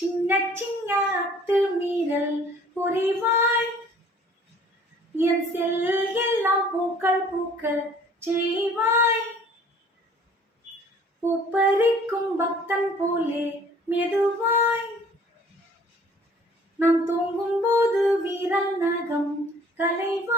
சின்ன சின்ன அத்துமீறல் புரிவாய். என் செல் எல்லாம் பூக்கள் பூக்கள் செய்வாய். பூப்பறிக்கும் பக்தன் போலே மெதுவாய். நாம் தூங்கும் போது வீரல் நகம் கலைவாய்.